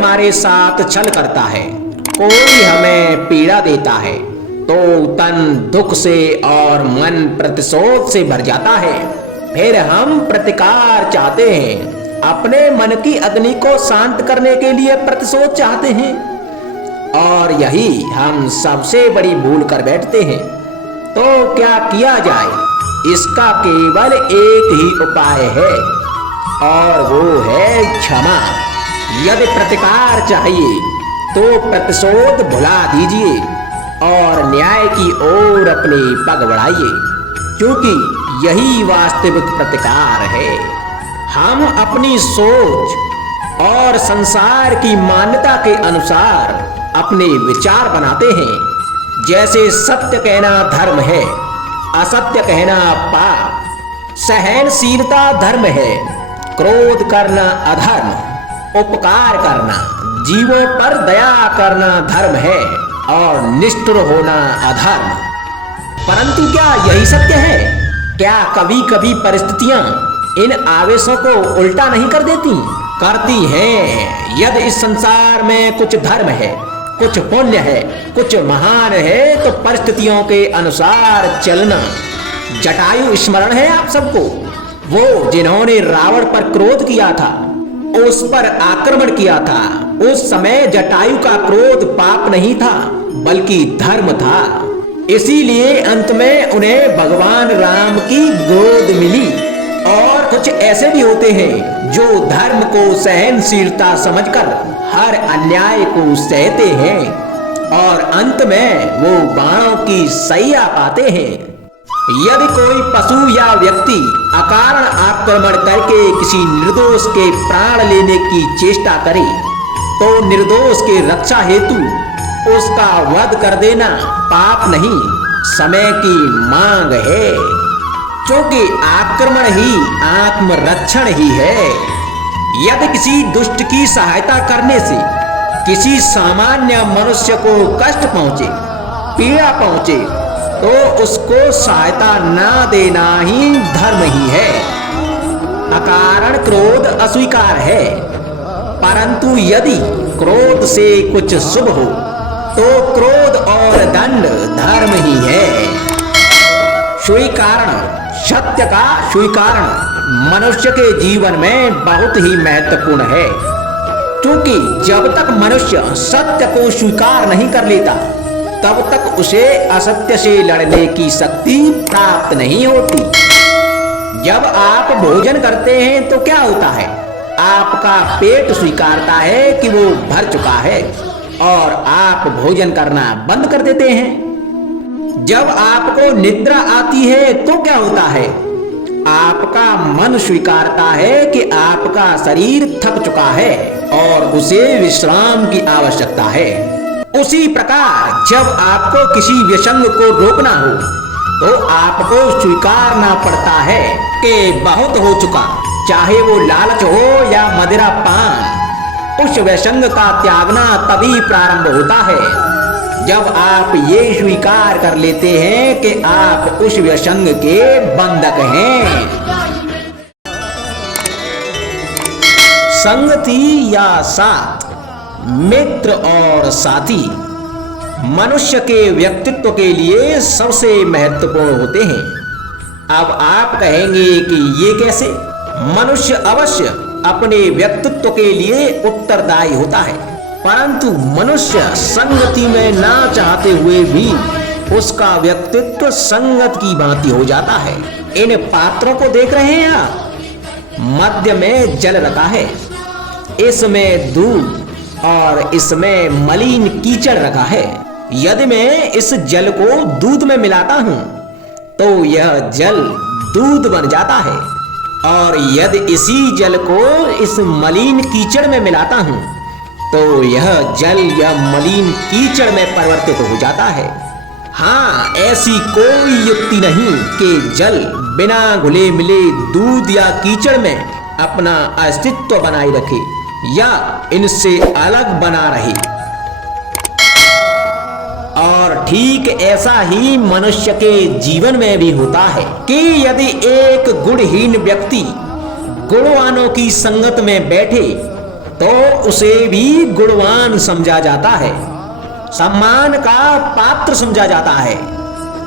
हमारे साथ छल करता है, कोई हमें पीड़ा देता है, तो तन दुख से और मन प्रतिशोध से भर जाता है। फिर हम प्रतिकार चाहते हैं, अपने मन की अग्नि को शांत करने के लिए प्रतिशोध चाहते हैं, और यही हम सबसे बड़ी भूल कर बैठते हैं। तो क्या किया जाए? इसका केवल एक ही उपाय है, और वो है क्षमा। यदि प्रतिकार चाहिए तो प्रतिशोध भुला दीजिए और न्याय की ओर अपने पग बढ़ाइए, क्योंकि यही वास्तविक प्रतिकार है। हम अपनी सोच और संसार की मान्यता के अनुसार अपने विचार बनाते हैं। जैसे सत्य कहना धर्म है, असत्य कहना पाप, सहनशीलता धर्म है, क्रोध करना अधर्म, उपकार करना, जीवों पर दया करना धर्म है, और निष्ठुर होना अधर्म। परंतु क्या यही सत्य है? क्या कभी कभी परिस्थितियां इन आवेशों को उल्टा नहीं कर देती? करती हैं। यदि इस संसार में कुछ धर्म है, कुछ पुण्य है, कुछ महान है, तो परिस्थितियों के अनुसार चलना। जटायु स्मरण है आप सबको, वो जिन्होंने रावण पर क्रोध किया था, उस पर आक्रमण किया था। उस समय जटायु का क्रोध पाप नहीं था, बल्कि धर्म था। इसीलिए अंत में उन्हें भगवान राम की गोद मिली। और कुछ ऐसे भी होते हैं जो धर्म को सहनशीलता समझकर हर अन्याय को सहते हैं, और अंत में वो बाणों की सैया पाते हैं। यदि कोई पशु या व्यक्ति अकारण आक्रमण करके किसी निर्दोष के प्राण लेने की चेष्टा करे, तो निर्दोष के रक्षा हेतु उसका वध कर देना पाप नहीं, समय की मांग है, क्योंकि आक्रमण ही आत्मरक्षण ही है। यदि किसी दुष्ट की सहायता करने से किसी सामान्य मनुष्य को कष्ट पहुंचे, पीड़ा पहुंचे, तो उसको सहायता ना देना ही धर्म ही है। अकारण क्रोध अस्वीकार है, परंतु यदि क्रोध से कुछ शुभ हो तो क्रोध और दंड धर्म ही है। स्वीकारण, सत्य का स्वीकारण मनुष्य के जीवन में बहुत ही महत्वपूर्ण है, क्योंकि जब तक मनुष्य सत्य को स्वीकार नहीं कर लेता, तब तक उसे असत्य से लड़ने की शक्ति प्राप्त नहीं होती। जब आप भोजन करते हैं तो क्या होता है? आपका पेट स्वीकारता है कि वो भर चुका है, और आप भोजन करना बंद कर देते हैं। जब आपको निद्रा आती है तो क्या होता है? आपका मन स्वीकारता है कि आपका शरीर थक चुका है और उसे विश्राम की आवश्यकता है। उसी प्रकार जब आपको किसी व्यसंग को रोकना हो तो आपको स्वीकारना पड़ता है कि बहुत हो चुका, चाहे वो लालच हो या मदिरा पान। उस व्यसंग का त्यागना तभी प्रारंभ होता है जब आप ये स्वीकार कर लेते हैं कि आप उस व्यसंग के बंधक हैं। संगति या साथ, मित्र और साथी मनुष्य के व्यक्तित्व के लिए सबसे महत्वपूर्ण होते हैं। अब आप कहेंगे कि ये कैसे? मनुष्य अवश्य अपने व्यक्तित्व के लिए उत्तरदायी होता है, परंतु मनुष्य संगति में ना चाहते हुए भी उसका व्यक्तित्व संगत की भांति हो जाता है। इन पात्रों को देख रहे हैं आप? मध्य में जल रखा है, इसमें दूध और इसमें मलिन कीचड़ रखा है। यदि मैं इस जल को दूध में मिलाता हूं तो यह जल दूध बन जाता है, और यदि इसी जल को इस मलिन कीचड़ में मिलाता हूं तो यह जल या मलिन कीचड़ में परिवर्तित हो जाता है। हाँ, ऐसी कोई युक्ति नहीं कि जल बिना घुले मिले दूध या कीचड़ में अपना अस्तित्व बनाए रखे या इनसे अलग बना रहे। और ठीक ऐसा ही मनुष्य के जीवन में भी होता है कि यदि एक गुणहीन व्यक्ति गुणवानों की संगत में बैठे तो उसे भी गुणवान समझा जाता है, सम्मान का पात्र समझा जाता है।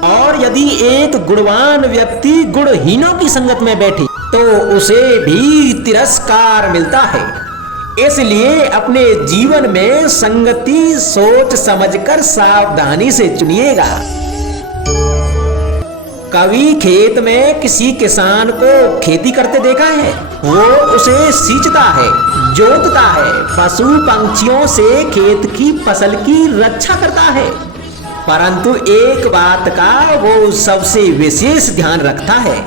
और यदि एक गुणवान व्यक्ति गुणहीनों की संगत में बैठे तो उसे भी तिरस्कार मिलता है। इसलिए अपने जीवन में संगति सोच समझकर सावधानी से चुनिएगा। कभी खेत में किसी किसान को खेती करते देखा है? वो उसे सींचता है, जोतता है, पशु पंछियों से खेत की फसल की रक्षा करता है। परंतु एक बात का वो सबसे विशेष ध्यान रखता है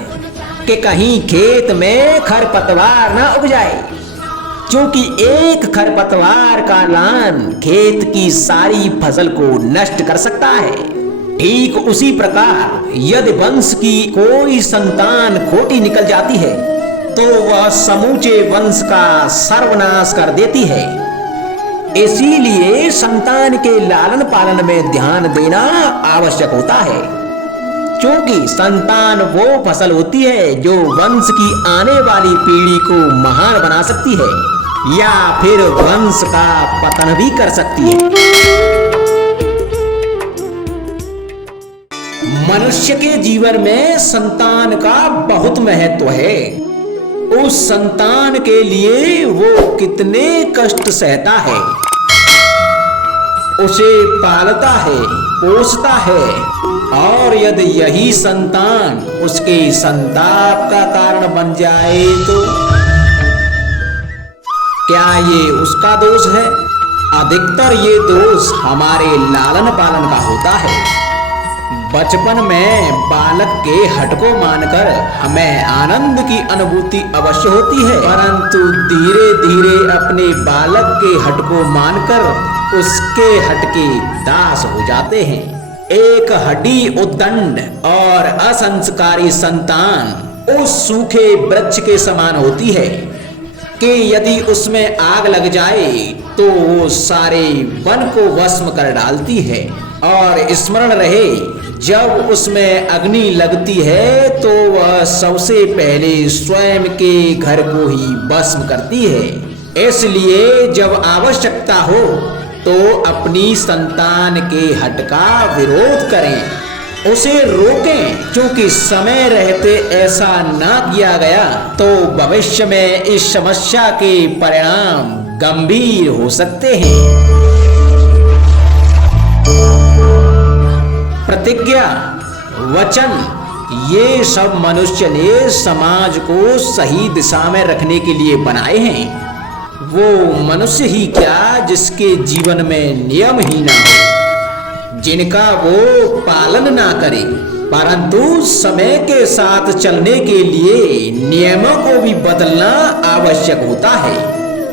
कि कहीं खेत में खरपतवार न उग जाए, क्योंकि एक खरपतवार का लान खेत की सारी फसल को नष्ट कर सकता है। ठीक उसी प्रकार यदि वंश की कोई संतान खोटी निकल जाती है तो वह समूचे वंश का सर्वनाश कर देती है। इसीलिए संतान के लालन पालन में ध्यान देना आवश्यक होता है, क्योंकि संतान वो फसल होती है जो वंश की आने वाली पीढ़ी को महान बना सकती है या फिर वंश का पतन भी कर सकती है। मनुष्य के जीवन में संतान का बहुत महत्व है। उस संतान के लिए वो कितने कष्ट सहता है, उसे पालता है, पोसता है, और यदि यही संतान उसके संताप का कारण बन जाए तो क्या ये उसका दोष है? अधिकतर ये दोष हमारे लालन पालन का होता है। बचपन में बालक के हठ को मानकर हमें आनंद की अनुभूति अवश्य होती है, परंतु धीरे धीरे अपने बालक के हठ को मानकर उसके हठ के दास हो जाते हैं। एक हड्डी उद्दंड और असंस्कारी संतान उस सूखे वृक्ष के समान होती है कि यदि उसमें आग लग जाए तो वो सारे वन को भस्म कर डालती है। और स्मरण रहे, जब उसमें अग्नि लगती है तो वह सबसे पहले स्वयं के घर को ही भस्म करती है। इसलिए जब आवश्यकता हो तो अपनी संतान के हठ का विरोध करें, उसे रोकें, क्योंकि समय रहते ऐसा ना किया गया तो भविष्य में इस समस्या के परिणाम गंभीर हो सकते हैं। प्रतिज्ञा, वचन, ये सब मनुष्य ने समाज को सही दिशा में रखने के लिए बनाए हैं। वो मनुष्य ही क्या जिसके जीवन में नियम ही ना हो, जिनका वो पालन ना करे, परंतु समय के साथ चलने के लिए नियमों को भी बदलना आवश्यक होता है,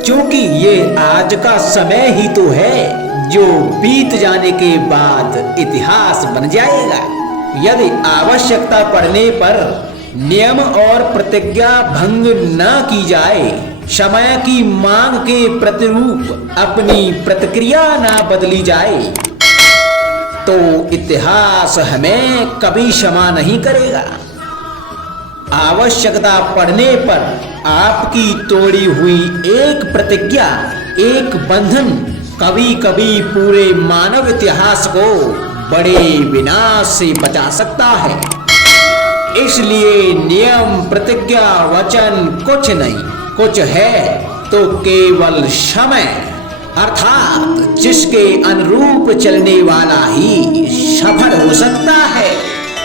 क्योंकि ये आज का समय ही तो है जो बीत जाने के बाद इतिहास बन जाएगा। यदि आवश्यकता पड़ने पर नियम और प्रतिज्ञा भंग न की जाए, समय की मांग के प्रतिरूप अपनी प्रतिक्रिया न बदली जाए, तो इतिहास हमें कभी क्षमा नहीं करेगा। आवश्यकता पड़ने पर आपकी तोड़ी हुई एक प्रतिज्ञा, एक बंधन कभी कभी पूरे मानव इतिहास को बड़े विनाश से बचा सकता है। इसलिए नियम, प्रतिज्ञा, वचन कुछ नहीं, कुछ है तो केवल समय, अर्थात जिसके अनुरूप चलने वाला ही सफल हो सकता है।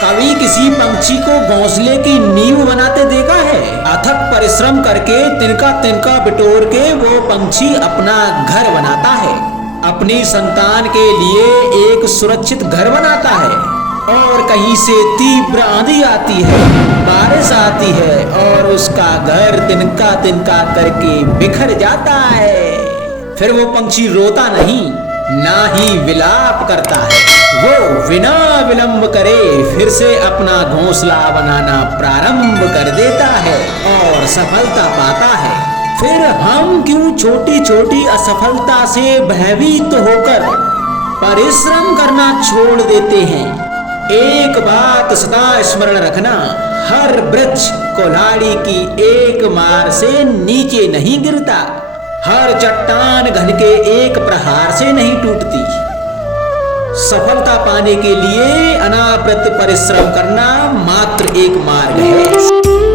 कभी किसी पंछी को घोंसले की नींव बनाते देखा है? अथक परिश्रम करके तिनका तिनका बिटोर के वो पंछी अपना घर बनाता है, अपनी संतान के लिए एक सुरक्षित घर बनाता है। और कहीं से तीव्र आंधी आती है, बारिश आती है और उसका घर तिनका तिनका करके बिखर जाता है। फिर वो पंछी रोता नहीं, ना ही विलाप करता है, वो बिना विलंब करे फिर से अपना घोंसला बनाना प्रारंभ कर देता है और सफलता पाता है। फिर हम क्यों छोटी छोटी असफलता से भयभीत होकर परिश्रम करना छोड़ देते हैं? एक बात सदा स्मरण रखना, हर वृक्ष कुल्हाड़ी की एक मार से नीचे नहीं गिरता। हर चट्टान घन के एक प्रहार से नहीं टूटती। सफलता पाने के लिए अनावृत परिश्रम करना मात्र एक मार्ग है।